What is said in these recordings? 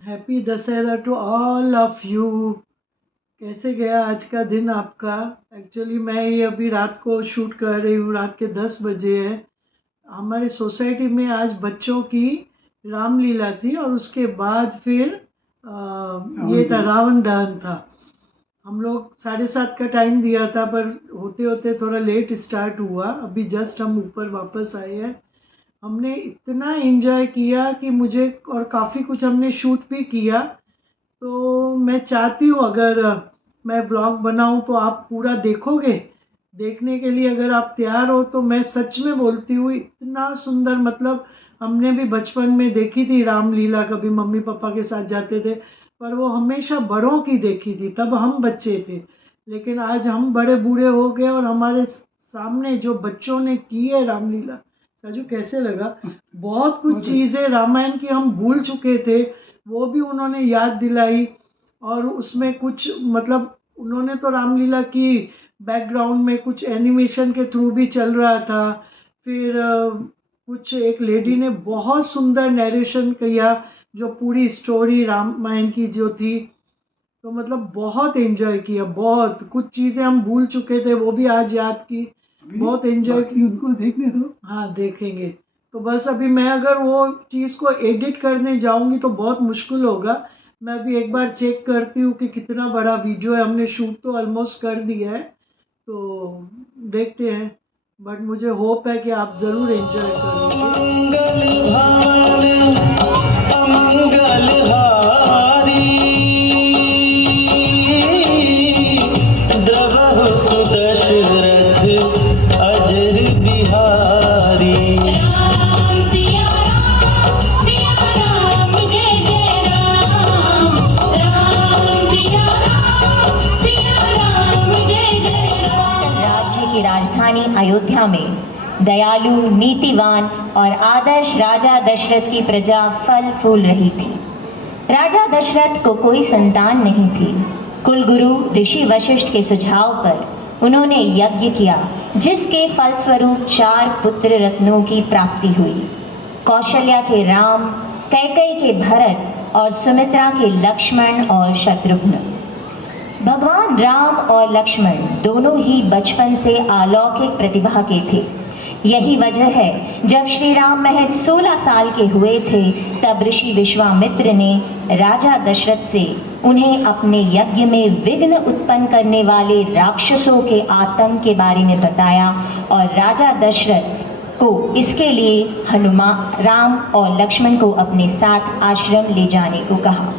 Happy Dussehra to all of you. कैसे गया आज का दिन आपका? एक्चुअली मैं ये अभी रात को शूट कर रही हूँ, रात के 10 बजे है। हमारे सोसाइटी में आज बच्चों की रामलीला थी और उसके बाद फिर ये था रावण दहन था। हम लोग 7:30 का टाइम दिया था पर होते होते थोड़ा लेट स्टार्ट हुआ। अभी जस्ट हम ऊपर वापस आए हैं। हमने इतना एंजॉय किया कि मुझे, और काफ़ी कुछ हमने शूट भी किया। तो मैं चाहती हूँ अगर मैं ब्लॉग बनाऊँ तो आप पूरा देखोगे। देखने के लिए अगर आप तैयार हो तो मैं सच में बोलती हूँ इतना सुंदर, मतलब हमने भी बचपन में देखी थी रामलीला, कभी मम्मी पापा के साथ जाते थे, पर वो हमेशा बड़ों की देखी थी, तब हम बच्चे थे। लेकिन आज हम बड़े बूढ़े हो गए और हमारे सामने जो बच्चों ने की है रामलीला, साजू कैसे लगा? बहुत कुछ चीज़ें रामायण की हम भूल चुके थे, वो भी उन्होंने याद दिलाई। और उसमें कुछ मतलब उन्होंने तो रामलीला की बैकग्राउंड में कुछ एनिमेशन के थ्रू भी चल रहा था। फिर कुछ एक लेडी ने बहुत सुंदर नरेशन किया, जो पूरी स्टोरी रामायण की जो थी। तो मतलब बहुत एंजॉय किया, बहुत कुछ चीज़ें हम भूल चुके थे वो भी आज याद की। बहुत एंजॉय की। उनको देखने दो। हाँ देखेंगे। तो बस अभी मैं अगर वो चीज़ को एडिट करने जाऊंगी तो बहुत मुश्किल होगा। मैं अभी एक बार चेक करती हूँ कि कितना बड़ा वीडियो है। हमने शूट तो ऑलमोस्ट कर दिया है, तो देखते हैं। बट मुझे होप है कि आप ज़रूर एंजॉय राजधानी अयोध्या में दयालु, नीतिवान और आदर्श राजा दशरथ की प्रजा फल फूल रही थी। राजा दशरथ को कोई संतान नहीं थी। कुलगुरु ऋषि वशिष्ठ के सुझाव पर उन्होंने यज्ञ किया, जिसके फलस्वरूप 4 पुत्र रत्नों की प्राप्ति हुई। कौशल्या के राम, कैकेयी के भरत और सुमित्रा के लक्ष्मण और शत्रुघ्न। भगवान राम और लक्ष्मण दोनों ही बचपन से अलौकिक प्रतिभा के थे। यही वजह है जब श्री राम महज 16 साल के हुए थे तब ऋषि विश्वामित्र ने राजा दशरथ से उन्हें अपने यज्ञ में विघ्न उत्पन्न करने वाले राक्षसों के आतंक के बारे में बताया और राजा दशरथ को इसके लिए हनुमान, राम और लक्ष्मण को अपने साथ आश्रम ले जाने को कहा।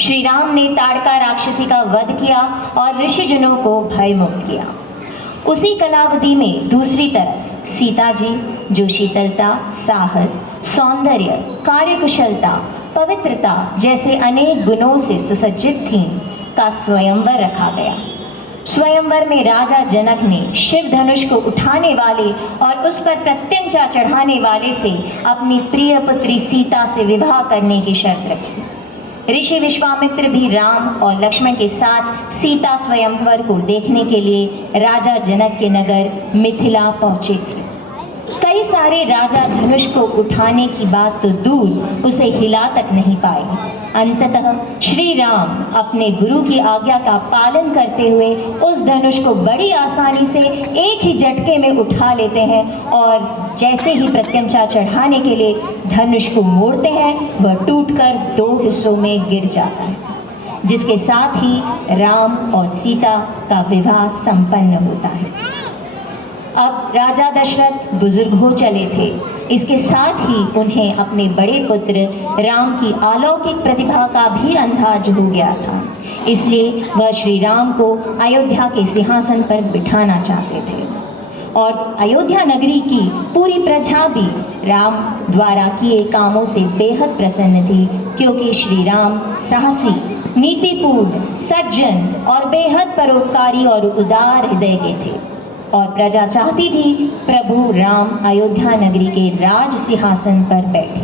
श्री राम ने ताड़का राक्षसी का वध किया और ऋषिजनों को भयमुक्त किया। उसी कलावधि में दूसरी तरफ सीता जी, जो शीतलता, साहस, सौंदर्य, कार्यकुशलता, पवित्रता जैसे अनेक गुणों से सुसज्जित थीं, का स्वयंवर रखा गया। स्वयंवर में राजा जनक ने शिव धनुष को उठाने वाले और उस पर प्रत्यंचा चढ़ाने वाले से अपनी प्रिय पुत्री सीता से विवाह करने की शर्त रखी। ऋषि विश्वामित्र भी राम और लक्ष्मण के साथ सीता स्वयंवर को देखने के लिए राजा जनक के नगर मिथिला पहुंचे थे। कई सारे राजा धनुष को उठाने की बात तो दूर, उसे हिला तक नहीं पाए। अंततः श्री राम अपने गुरु की आज्ञा का पालन करते हुए उस धनुष को बड़ी आसानी से एक ही झटके में उठा लेते हैं और जैसे ही प्रत्यंचा चढ़ाने के लिए धनुष को मोड़ते हैं, वह टूटकर 2 हिस्सों में गिर जाता है, जिसके साथ ही राम और सीता का विवाह संपन्न होता है। अब राजा दशरथ बुजुर्ग हो चले थे। इसके साथ ही उन्हें अपने बड़े पुत्र राम की अलौकिक प्रतिभा का भी अंदाज हो गया था। इसलिए वह श्री राम को अयोध्या के सिंहासन पर बिठाना चाहते थे और अयोध्या नगरी की पूरी प्रजा भी राम द्वारा किए कामों से बेहद प्रसन्न थी, क्योंकि श्री राम साहसी, नीतिपूर्ण, सज्जन और बेहद परोपकारी और उदार हृदय के थे और प्रजा चाहती थी प्रभु राम अयोध्या नगरी के राज सिंहासन पर बैठे।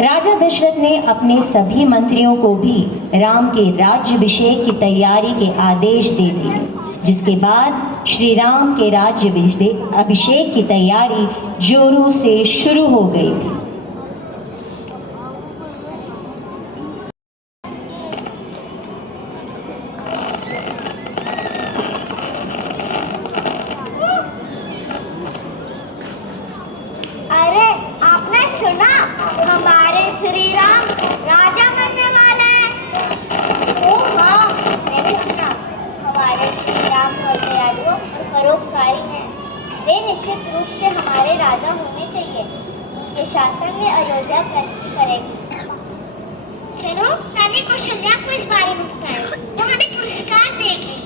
राजा दशरथ ने अपने सभी मंत्रियों को भी राम के राज्याभिषेक की तैयारी के आदेश दे दिए, जिसके बाद श्री राम के राज्याभिषेक की तैयारी जोरों से शुरू हो गई थी। वे निश्चित रूप से हमारे राजा होने चाहिए। उनके शासन में अयोध्या प्रगति करेगी। चलो रानी कौशल्या को इस बारे में बताएं, वो हमें पुरस्कार देगी।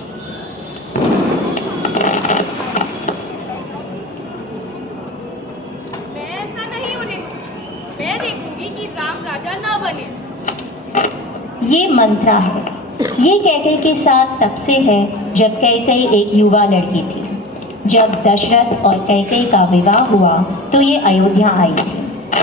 मैं ऐसा नहीं होने दूंगी। मैं देखूंगी कि राम राजा ना बने। ये मंत्रा है। ये कैकेयी के साथ तब से है जब कैकेयी एक युवा लड़की थी। जब दशरथ और कैकेयी का विवाह हुआ तो ये अयोध्या आई थी।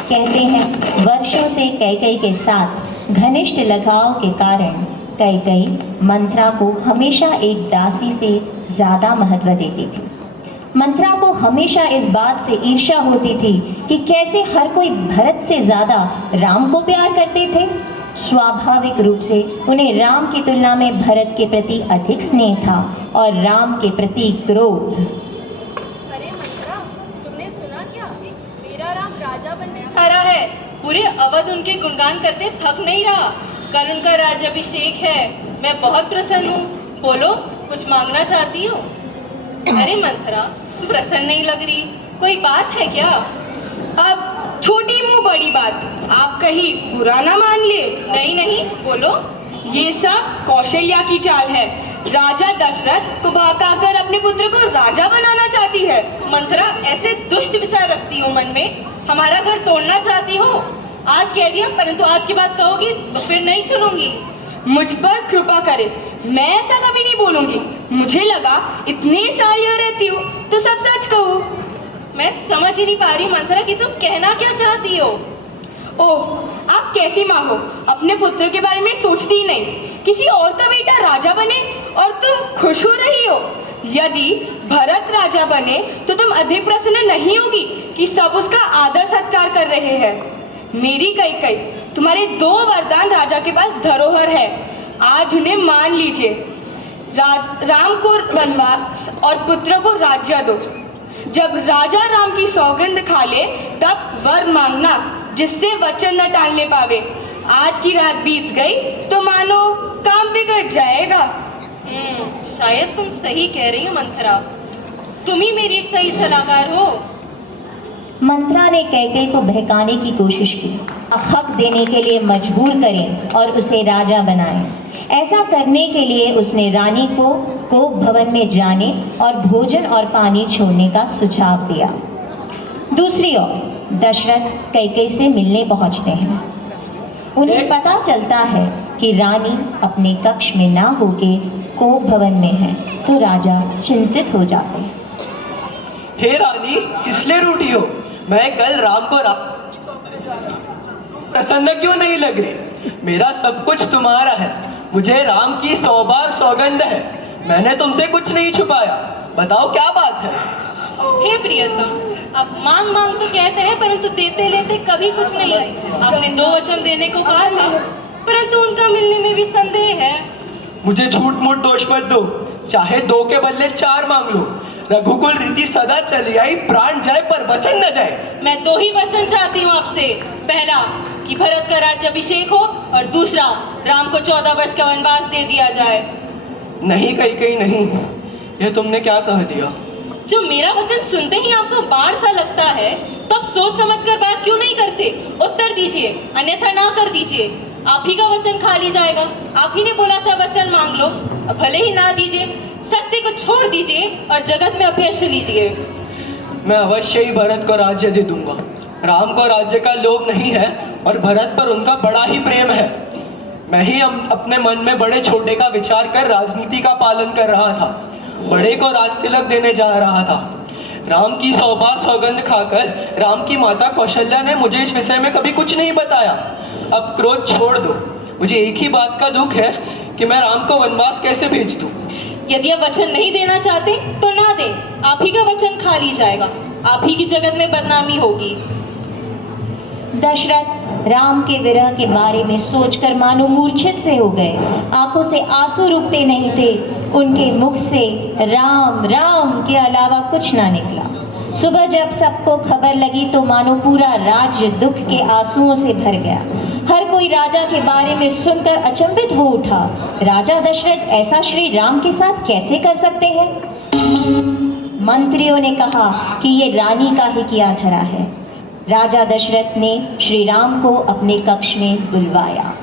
कहते हैं वर्षों से कैकेयी के साथ घनिष्ठ लगाव के कारण कैकेयी मंत्रा को हमेशा एक दासी से ज़्यादा महत्व देती थी। मंत्रा को हमेशा इस बात से ईर्ष्या होती थी कि कैसे हर कोई भरत से ज़्यादा राम को प्यार करते थे। स्वाभाविक रूप से उन्हें राम की तुलना में भरत के प्रति अधिक स्नेह था और राम के प्रति क्रोध। अरे मंत्रा, तुमने सुना क्या? मेरा राम राजा बनने जा रहा है। पूरे अवध उनके गुणगान करते थक नहीं रहा। कल उनका राज्याभिषेक है। मैं बहुत प्रसन्न हूँ। बोलो, कुछ मांगना चाहती हो? अरे मंत्रा, प्रसन्न नहीं लग रही। कोई बात है क्या? अब छोटी मुंह बड़ी बात, आप कहीं बुरा ना मान ले। नहीं नहीं, बोलो। ये सब कौशल्या की चाल है। राजा दशरथ को भड़काकर अपने पुत्र को राजा बनाना चाहती है। मंत्रा, ऐसे दुष्ट विचार रखती हो मन में? हमारा घर तोड़ना चाहती हो? आज कह दिया, परंतु आज की बात कहोगी तो फिर नहीं सुनूंगी। मुझ पर कृपा करे, मैं ऐसा कभी नहीं बोलूंगी। मुझे लगा इतने साल यहाँ रहती हूँ तो सब सच कहूँ। मैं समझ ही नहीं पा रही मंत्रा कि तुम कहना क्या चाहती हो। ओह, आप कैसी माँ हो, अपने पुत्र के बारे में सोचती ही नहीं। किसी और का बेटा राजा बने और तुम खुश हो रही हो। यदि भरत राजा बने तो तुम अधिक प्रसन्न नहीं होगी कि सब उसका आदर सत्कार कर रहे हैं। मेरी कैकेयी, तुम्हारे 2 वरदान राजा के पास धरोहर है। आज उन्हें मान लीजिए। राम को वनवास और पुत्र को राज्य दो। जब राजा राम की सौगंध खा ले तब वर मांगना, जिससे वचन न टालने पावे। आज की रात बीत गई तो मानो काम बिगड़ जाएगा। शायद तुम सही कह रही हो मंत्रा। तुम ही मेरी एक सही सलाहकार हो। मंत्रा ने कैकेयी को बहकाने की कोशिश की, हक देने के लिए मजबूर करें और उसे राजा बनाएं। ऐसा करने के लिए उसने रानी को कोप भवन में जाने और भोजन और पानी छोड़ने का सुझाव दिया। दूसरी ओर दशरथ कैकेयी से मिलने पहुंचते हैं। उन्हें पता चलता है कि रानी अपने कक्ष में ना होके कोप भवन में है तो राजा चिंतित हो जाते हैं। हे रानी, किस लिए रूठी हो? मैं कल राम को प्रसन्न क्यों नहीं लग रही? मेरा सब कुछ तुम्हारा है। मुझे राम की 100 बार सौगंध है। मैंने तुमसे कुछ नहीं छुपाया। बताओ क्या बात है? हे प्रियतम, अब मांग मांग तो कहते हैं परंतु देते लेते कभी कुछ नहीं। आपने 2 वचन देने को कहा था परंतु उनका मिलने में भी संदेह है। मुझे झूठ मूठ दोष मत दो। चाहे 2 के बदले 4 मांग लो। रघुकुल रीति सदा चली आई, प्राण जाए पर वचन न जाए। मैं 2 ही वचन चाहती हूँ आपसे। पहला कि भरत का राज्याभिषेक हो और दूसरा राम को 14 वर्ष का वनवास दे दिया जाए। नहीं कैकेयी, नहीं। ये तुमने क्या कह दिया? जो मेरा वचन सुनते ही आपको बाढ़ सा लगता है तो आप सोच समझ कर बात क्यों नहीं करते? उत्तर दीजिए, अन्यथा ना कर दीजिए। आप ही का वचन खा ली जाएगा। आप ही ने बोला था वचन मांग लो। अब भले ही ना दीजिए, सत्य को छोड़ दीजिए और जगत में अपयश लीजिए। मैं अवश्य ही भरत को राज्य दे दूंगा। राम को राज्य का लोभ नहीं है और भरत पर उनका बड़ा ही प्रेम है। मैं ही अपने मन में बड़े छोटे का विचार कर राजनीति का पालन कर रहा था। बड़े को राजतिलक देने जा रहा था। राम की 100 बार सौगंध खाकर राम की माता कौशल्या ने मुझे इस विषय में कभी कुछ नहीं बताया। अब क्रोध छोड़ दो। मुझे एक ही बात का दुख है कि मैं राम को वनवास कैसे भेज दूं। यदि आप वचन नहीं देना चाहते तो ना दें। आप ही का वचन खा ली जाएगा। आप ही की जगत में बदनामी होगी। दशरथ राम के विरह के बारे में सोचकर मानो मूर्छित से हो गए। आंखों से आंसू रुकते नहीं थे। उनके मुख से राम राम के अलावा कुछ ना निकला। सुबह जब सबको खबर लगी तो मानो पूरा राज्य दुख के आंसुओं से भर गया। हर कोई राजा के बारे में सुनकर अचंभित हो उठा। राजा दशरथ ऐसा श्री राम के साथ कैसे कर सकते हैं? मंत्रियों ने कहा कि ये रानी का ही किया धरा है। राजा दशरथ ने श्री राम को अपने कक्ष में बुलवाया।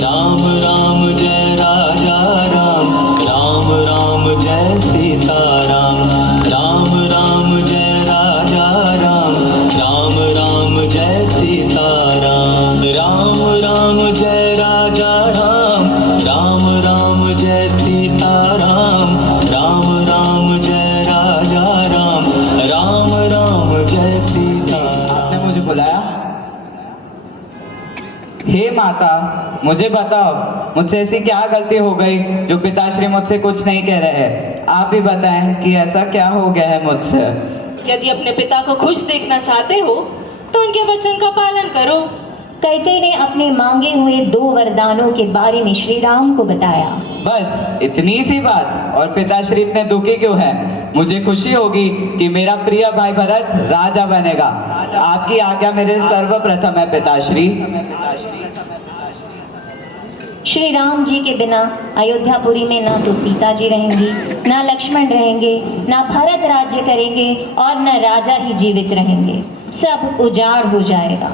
राम राम जय राजा राम, राम राम जय सीता राम, राम राम जय राजा राम, राम राम जय सीता राम, राम राम जय राजा राम, राम राम जय सीता राम, राम राम जय राजा राम, राम राम जय सीता राम। आपने मुझे बुलाया? हे माता, मुझे बताओ, मुझसे ऐसी क्या गलती हो गई जो पिताश्री मुझसे कुछ नहीं कह रहे हैं? आप ही बताएं कि ऐसा क्या हो गया है मुझसे। यदि अपने पिता को खुश देखना चाहते हो तो उनके वचन का पालन करो। कैकेयी ने अपने मांगे हुए 2 वरदानों के बारे में श्री राम को बताया। बस इतनी सी बात? और पिताश्री इतने दुखी क्यों हैं? मुझे खुशी होगी कि मेरा प्रिय भाई भरत राजा बनेगा। आपकी आज्ञा मेरे सर्वप्रथम है पिताश्री। श्री राम जी के बिना अयोध्यापुरी में ना तो सीता जी रहेंगी, ना लक्ष्मण रहेंगे, ना भरत राज्य करेंगे और न राजा ही जीवित रहेंगे। सब उजाड़ हो जाएगा।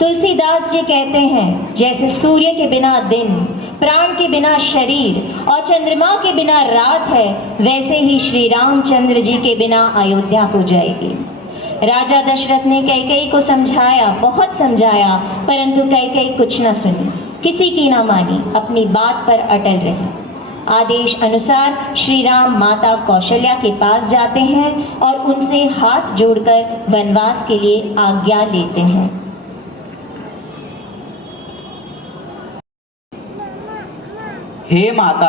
तुलसीदास जी कहते हैं, जैसे सूर्य के बिना दिन, प्राण के बिना शरीर और चंद्रमा के बिना रात है, वैसे ही श्री रामचंद्र जी के बिना अयोध्या हो जाएगी। राजा दशरथ ने कैकेयी को समझाया, बहुत समझाया, परंतु कैकेयी कुछ न सुनी, किसी की ना मानी, अपनी बात पर अटल रही। आदेश अनुसार श्री राम माता कौशल्या के पास जाते हैं और उनसे हाथ जोड़कर वनवास के लिए आज्ञा लेते हैं। हे माता,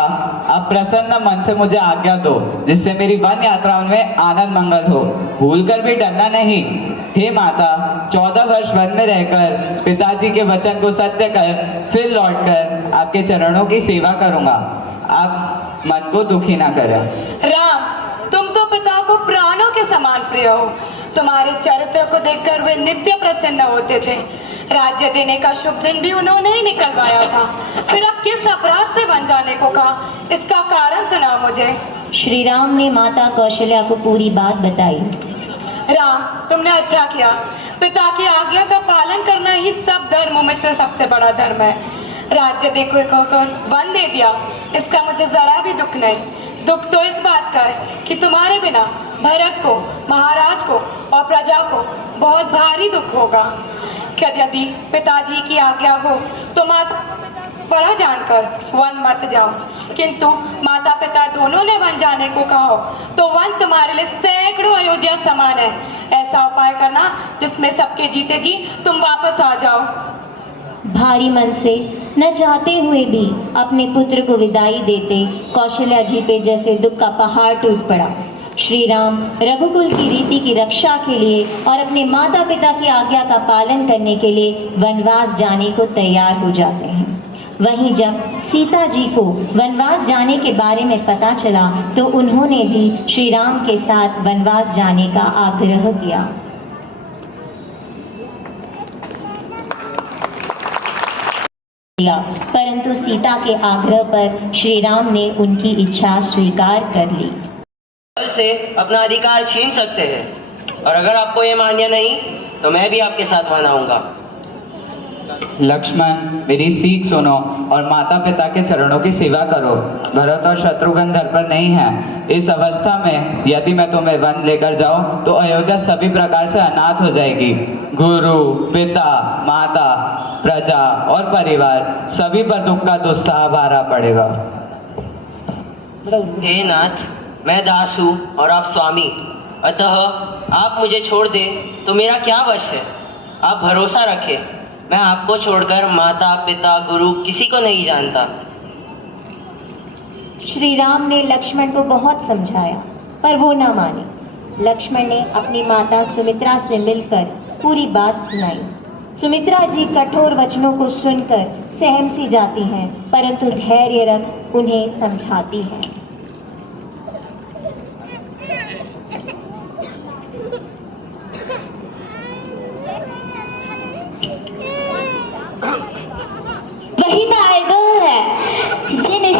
आप प्रसन्न मन से मुझे आज्ञा दो, जिससे मेरी वन यात्राओं में आनंद मंगल हो। भूलकर भी डरना नहीं। हे माता, 14 वर्ष वन में रहकर पिताजी के वचन को सत्य कर फिर लौटकर आपके चरणों की सेवा करूंगा। आप मन को दुखी ना करें। राम, तुम तो पिता को प्राणों के समान प्रिय हो। तुम्हारे चरित्र को देखकर वे नित्य प्रसन्न होते थे। राज्य देने का शुभ दिन भी उन्होंने ही निकलवाया था। फिर अब किस अपराध से बन जाने को कहा? इसका कारण सुना मुझे। श्री राम ने माता कौशल्या को पूरी बात बताई। राम, तुमने अच्छा किया। पिता की आज्ञा का पालन करना ही सब धर्मों में से सबसे बड़ा धर्म है। राज्य देखो कहकर वन दे दिया, इसका मुझे जरा भी दुख नहीं। दुख तो इस बात का है कि तुम्हारे बिना भरत को, महाराज को और प्रजा को बहुत भारी दुख होगा। यदि पिताजी की आज्ञा हो तो माता बड़ा जानकर वन मत जाओ, किंतु माता पिता दोनों ने वन जाने को कहो तो वन तुम्हारे लिए सैकड़ों अयोध्या समान है। ऐसा उपाय करना जिसमें सबके जीते जी तुम वापस आ जाओ। भारी मन से न चाहते हुए भी अपने पुत्र को विदाई देते कौशल्या जी पे जैसे दुख का पहाड़ टूट पड़ा। श्री राम रघुकुल की रीति की रक्षा के लिए और अपने माता पिता की आज्ञा का पालन करने के लिए वनवास जाने को तैयार हो जाते हैं। वहीं जब सीता जी को वनवास जाने के बारे में पता चला तो उन्होंने भी श्री राम के साथ वनवास जाने का आग्रह किया। परंतु सीता के आग्रह पर श्री राम ने उनकी इच्छा स्वीकार कर ली। से अपना अधिकार छीन सकते हैं, और अगर आपको ये मान्य नहीं तो मैं भी आपके साथ वहां आऊंगा। लक्ष्मण, मेरी सीख सुनो और माता पिता के चरणों की सेवा करो। भरत और शत्रुघ्न घर पर नहीं है। इस अवस्था में यदि मैं तुम्हें वन लेकर जाऊं तो अयोध्या सभी प्रकार से अनाथ हो जाएगी। गुरु, पिता, माता, प्रजा और परिवार सभी पर दुख का दुस्साह भारा पड़ेगा। हे नाथ, मैं दास हूँ और आप स्वामी, अतः आप मुझे छोड़ दें तो मेरा क्या वश है। आप भरोसा रखें, मैं आपको छोड़कर माता पिता गुरु किसी को नहीं जानता। श्री राम ने लक्ष्मण को बहुत समझाया पर वो न माने। लक्ष्मण ने अपनी माता सुमित्रा से मिलकर पूरी बात सुनाई। सुमित्रा जी कठोर वचनों को सुनकर सहम सी जाती हैं, परंतु धैर्य रख उन्हें समझाती हैं। वही तो आइडल है। ये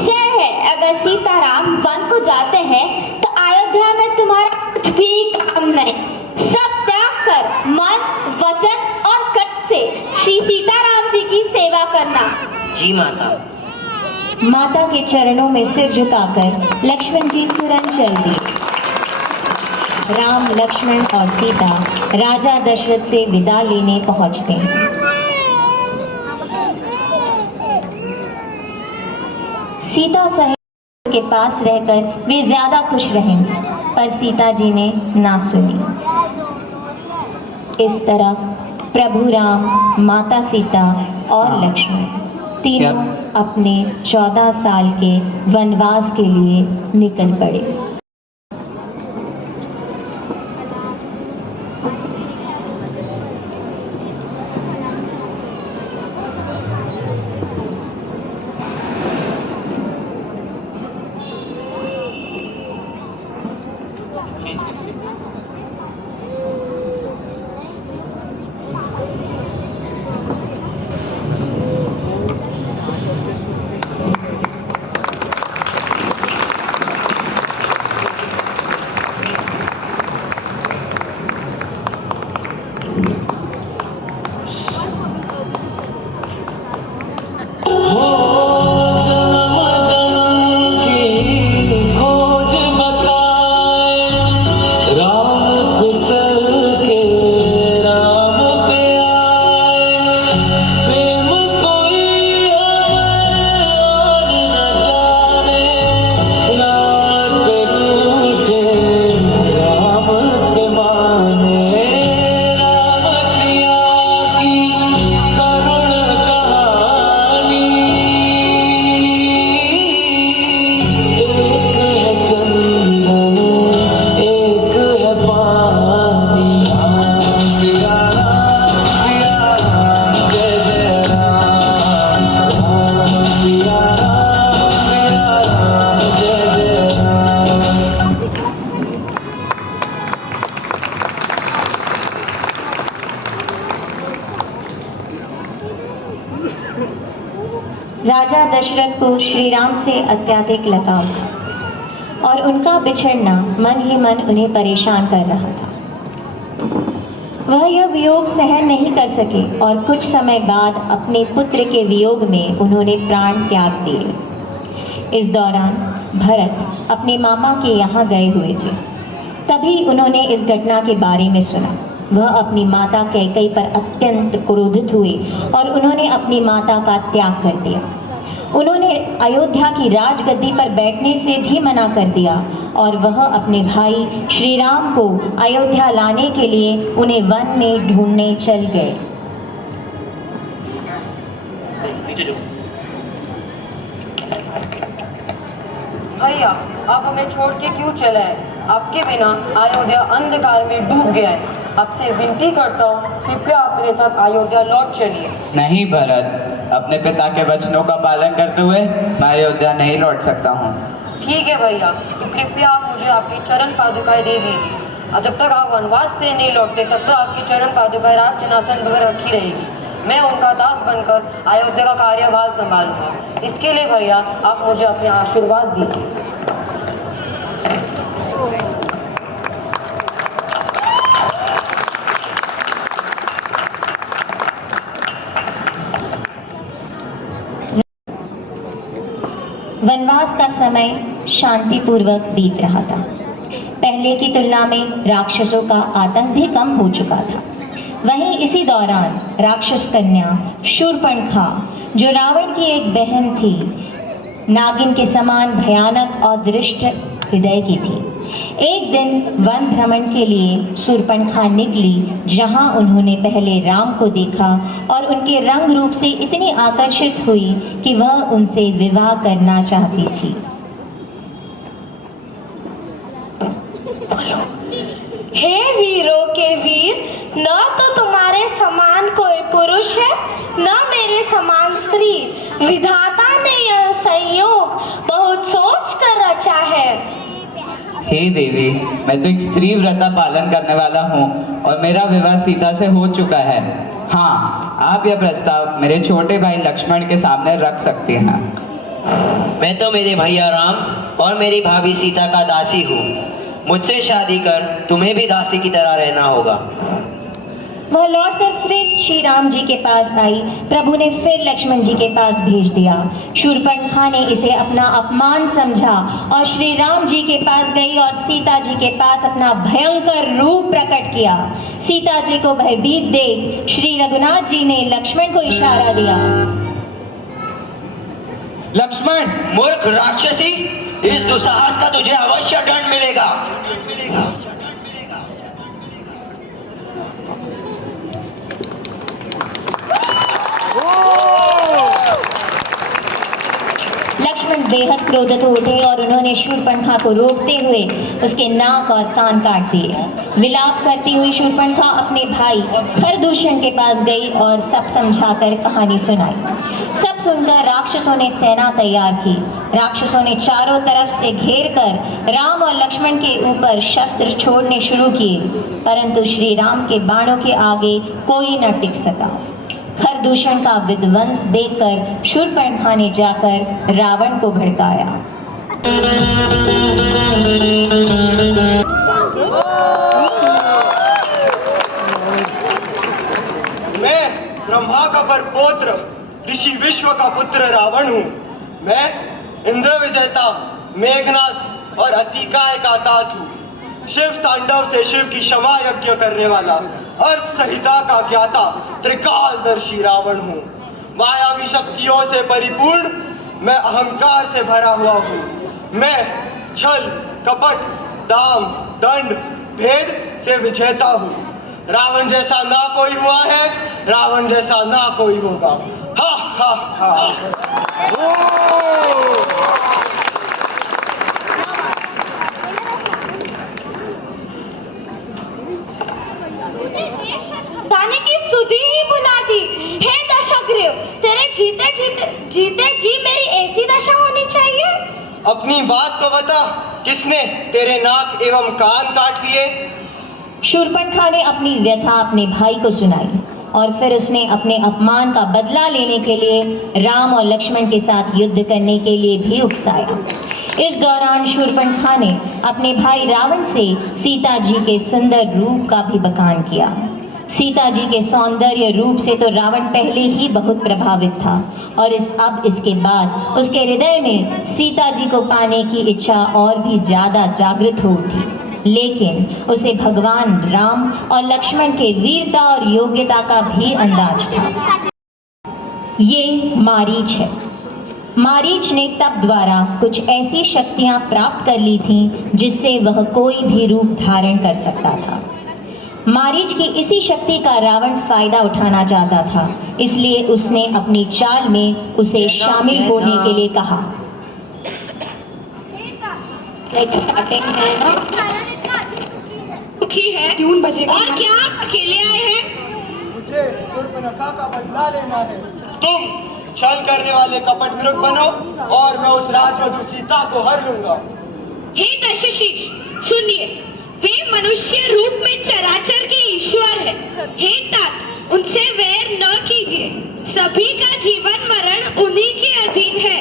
जी माता। माता के चरणों में सिर झुकाकर लक्ष्मण जी तुरंत चल दिए। राम, लक्ष्मण और सीता राजा दशरथ से विदा लेने पहुंचते हैं। सीता सहित के पास रहकर वे ज्यादा खुश रहेंगे, पर सीता जी ने ना सुनी। इस तरह प्रभु राम, माता सीता और लक्ष्मण तीनों अपने 14 साल के वनवास के लिए निकल पड़े। राजा दशरथ को श्री राम से अत्यधिक लगाव था और उनका बिछड़ना मन ही मन उन्हें परेशान कर रहा था। वह यह वियोग सहन नहीं कर सके और कुछ समय बाद अपने पुत्र के वियोग में उन्होंने प्राण त्याग दिए। इस दौरान भरत अपने मामा के यहाँ गए हुए थे। तभी उन्होंने इस घटना के बारे में सुना। वह अपनी माता कैकेयी पर अत्यंत क्रोधित हुए और उन्होंने अपनी माता का त्याग कर दिया। उन्होंने अयोध्या की राजगद्दी पर बैठने से भी मना कर दिया और वह अपने भाई श्री राम को अयोध्या लाने के लिए उन्हें वन में ढूंढने चल गए। भैया, आप हमें छोड़ के क्यों चले हैं? आपके बिना अयोध्या अंधकार में डूब गया है। आपसे विनती करता हूँ, कृपया आप मेरे साथ अयोध्या लौट चलिए। नहीं भरत, अपने पिता के वचनों का पालन करते हुए मैं अयोध्या नहीं लौट सकता हूँ। ठीक है भैया, तो कृपया आप मुझे आपकी चरण पादुकाएं दे दीजिए। और जब तक आप वनवास से नहीं लौटते तब तक आपकी चरण पादुकाएं राज सिंहासन पर रखी रहेगी। मैं उनका दास बनकर अयोध्या का कार्यभार संभालूंगा। इसके लिए भैया आप मुझे अपने आशीर्वाद दीजिए। वनवास का समय शांतिपूर्वक बीत रहा था। पहले की तुलना में राक्षसों का आतंक भी कम हो चुका था। वहीं इसी दौरान राक्षस कन्या शूर्पणखा, जो रावण की एक बहन थी, नागिन के समान भयानक और दृष्ट हृदय की थी। एक दिन वन भ्रमण के लिए शूर्पणखा निकली, जहां उन्होंने पहले राम को देखा और उनके रंग रूप से इतनी आकर्षित हुई कि वह उनसे विवाह करना चाहती थी। हे वीरों के वीर, न तो तुम्हारे समान कोई पुरुष है, न मेरे समान स्त्री। विधाता ने यह संयोग बहुत सोच कर रचा है। हे देवी, मैं तो एक स्त्री व्रता पालन करने वाला हूँ और मेरा विवाह सीता से हो चुका है। हाँ, आप यह प्रस्ताव मेरे छोटे भाई लक्ष्मण के सामने रख सकते हैं। मैं तो मेरे भैया राम और मेरी भाभी सीता का दासी हूँ। मुझसे शादी कर तुम्हें भी दासी की तरह रहना होगा। वह लौटकर फिर श्री राम जी के पास आई। प्रभु ने फिर लक्ष्मण जी के पास भेज दिया। शूर्पणखा ने इसे अपना अपमान समझा और श्री राम जी के पास गई और सीता जी के पास अपना भयंकर रूप प्रकट किया। सीता जी को भयभीत देख श्री रघुनाथ जी ने लक्ष्मण को इशारा दिया। लक्ष्मण! मूर्ख राक्षसी, इस दुस्साहस का तुझे अवश्य दंड मिलेगा। लक्ष्मण बेहद क्रोधित हो उठे और उन्होंने शूर्पणखा को रोकते हुए उसके नाक और कान काट दिए। विलाप करती हुई शूर्पणखा अपने भाई खरदूषण के पास गई और सब समझाकर कहानी सुनाई। सब सुनकर राक्षसों ने सेना तैयार की। राक्षसों ने चारों तरफ से घेरकर राम और लक्ष्मण के ऊपर शस्त्र छोड़ने शुरू किए, परंतु श्री राम के बाणों के आगे कोई न टिक सका। खरदूषण का विध्वंस देखकर शूर्पणखा ने जाकर रावण को भड़काया। मैं ब्रह्मा का परपौत्र ऋषि विश्व का पुत्र रावण हूँ। मैं इंद्र विजेता, मेघनाथ और अतिकाय का तात हूँ। शिव तांडव से शिव की क्षमा यज्ञ करने वाला, अर्थ संहिता का ज्ञाता, त्रिकालदर्शी रावण हूँ। मायावी शक्तियों से परिपूर्ण मैं अहंकार से भरा हुआ हूँ। मैं छल, कपट, दाम, दंड, भेद से विजेता हूँ। रावण जैसा ना कोई हुआ है, रावण जैसा ना कोई होगा। हा हा हा। दाने की सुधी ही बुला दी। हे दशग्रीव, तेरे जीते जी मेरी ऐसी दशा होनी चाहिए। अपनी बात तो बता, किसने तेरे नाक एवं कान काट लिए? शूर्पणखा ने अपनी व्यथा अपने भाई को सुनाई और फिर उसने अपने अपमान का बदला लेने के लिए राम और लक्ष्मण के साथ युद्ध करने के लिए भी उकसाया। इस दौरान शूर्पणखा ने अपने भाई रावण से सीता जी के सुंदर रूप का भी बखान किया। सीता जी के सौंदर्य रूप से तो रावण पहले ही बहुत प्रभावित था और इसके बाद उसके हृदय में सीता जी को पाने की इच्छा और भी ज्यादा जागृत हो उठी। लेकिन उसे भगवान राम और लक्ष्मण के वीरता और योग्यता का भी अंदाज था। ये मारीच है। मारीच ने तप द्वारा कुछ ऐसी शक्तियां प्राप्त कर ली थीं जिससे वह कोई भी रूप धारण कर सकता था। मारीच की इसी शक्ति का रावण फायदा उठाना चाहता था, इसलिए उसने अपनी चाल में उसे शामिल होने के लिए कहा। दुखी है, ट्यून बजेगा। और क्या आप अकेले आए हैं? मुझे शूर्पणखा का बदला लेना है। तुम छल करने वाले कपट मृग बनो और मैं उस राजवधू सीता को हर लूंगा। हे दशशीष, सुनिए, वे मनुष्य रूप में चराचर के ईश्वर है। हे तात, उनसे वैर न कीजिए। सभी का जीवन मरण उन्हीं के अधीन है।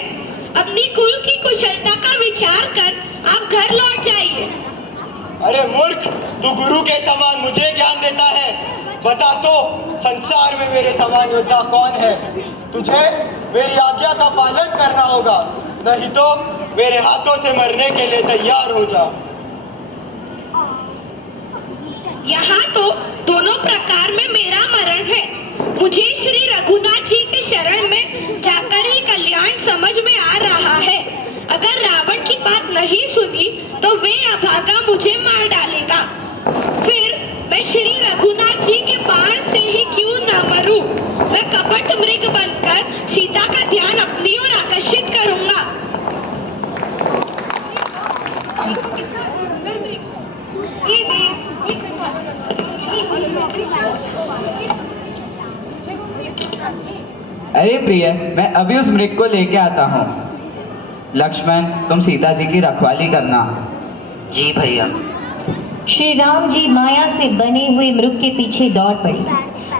अपनी कुल की कुशलता का विचार कर आप घर लौट जाइए। अरे मूर्ख, तू गुरु के समान मुझे ज्ञान देता है। बता तो, संसार में मेरे समान योद्धा कौन है? तुझे मेरी आज्ञा का पालन करना होगा, नहीं तो मेरे हाथों से मरने के लिए तैयार हो जा। यहाँ तो दोनों प्रकार में मेरा मरण है। मुझे श्री रघुनाथ जी के शरण में जाकर ही कल्याण समझ में आ रहा है। अगर रावण की बात नहीं सुनी तो वे अभागा मुझे मार डालेगा। फिर मैं श्री रघुनाथ जी के बाण से ही क्यों न मरूं? मैं कपट मृग बनकर सीता का ध्यान अपनी ओर आकर्षित करूंगा। अरे प्रिय, मैं अभी उस मृग को लेके आता हूँ। लक्ष्मण, तुम सीता जी की रखवाली करना। जी भैया। श्री राम जी माया से बने हुए मृग के पीछे दौड़ पड़ी।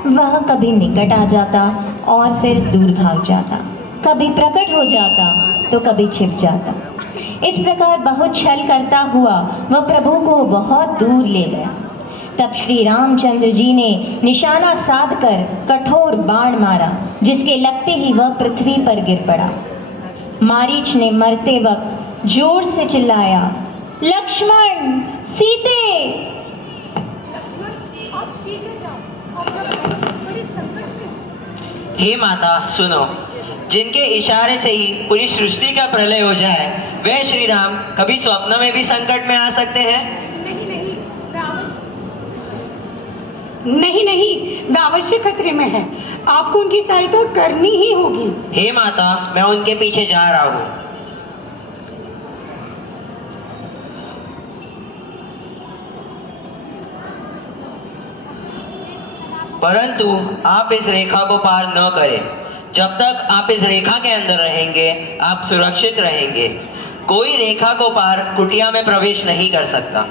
वह कभी निकट आ जाता और फिर दूर भाग जाता, कभी प्रकट हो जाता तो कभी छिप जाता। इस प्रकार बहुत छल करता हुआ वह प्रभु को बहुत दूर ले गया। तब श्री रामचंद्र जी ने निशाना साधकर कठोर बाण मारा, जिसके लगते ही वह पृथ्वी पर गिर पड़ा। मारीच ने मरते वक्त जोर से चिल्लाया, लक्ष्मण, सीते। हे माता सुनो, जिनके इशारे से ही पूरी सृष्टि का प्रलय हो जाए, वे श्री राम कभी स्वप्न में भी संकट में आ सकते हैं? नहीं, वे अवश्य खतरे में है। आपको उनकी सहायता करनी ही होगी। हे माता, मैं उनके पीछे जा रहा हूँ। परंतु आप इस रेखा को पार न करें। जब तक आप इस रेखा के अंदर रहेंगे, आप सुरक्षित रहेंगे। कोई रेखा को पार कुटिया में प्रवेश नहीं कर सकता।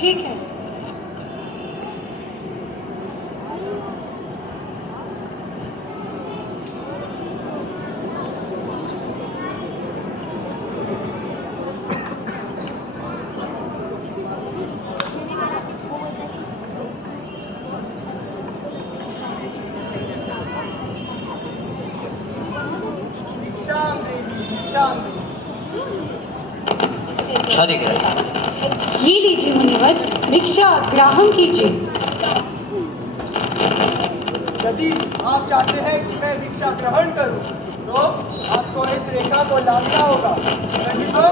ठीक है। अच्छा दिख रहा है। ये लीजिए मुनिवर, भिक्षा ग्रहण कीजिए। यदि आप चाहते हैं कि मैं भिक्षा ग्रहण करूं, तो आपको इस रेखा को लाना होगा, नहीं तो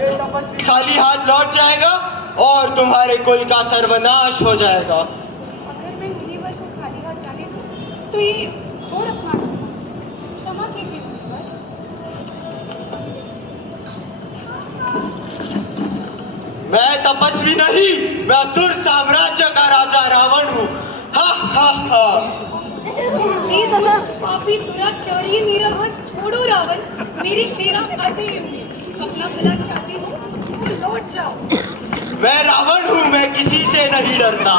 ये तपस्वी खाली हाथ लौट जाएगा और तुम्हारे कुल का सर्वनाश हो जाएगा। अगर मैं मुनिवर को खाली हाथ जाने दूं, तो ये और अपमान होगा। क्षमा कीजिए मुनिवर। मैं तपस्वी नहीं, मैं असुर साम्राज्य का राजा रावण हूँ। हा हा हा। पापी दुराचारी, मेरा हाथ छोड़ो रावण। मेरे श्री राम आते ही होंगे। अपना भला चाहते हो तो लौट जाओ। मैं रावण हूँ, मैं किसी से नहीं डरता।